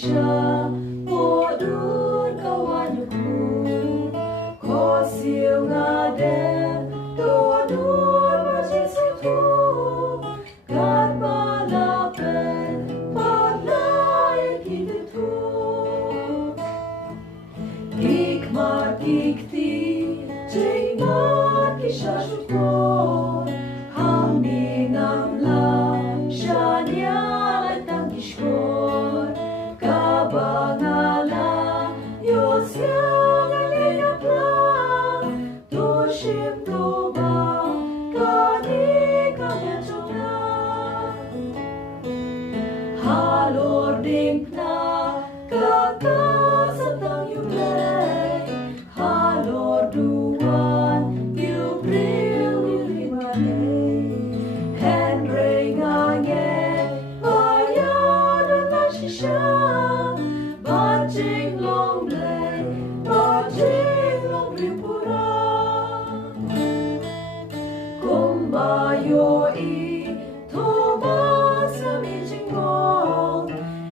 Isha Podur kawanuku Ko siêu nga dem Todur majisitu Kat malapen Padlay kivitu Ikmat ikti Jingmat kishashukon Haminam la Shanyal tang kishkon Kabangala Yosyang aliyapla Toshim toba Kani kabyachokla Halor ding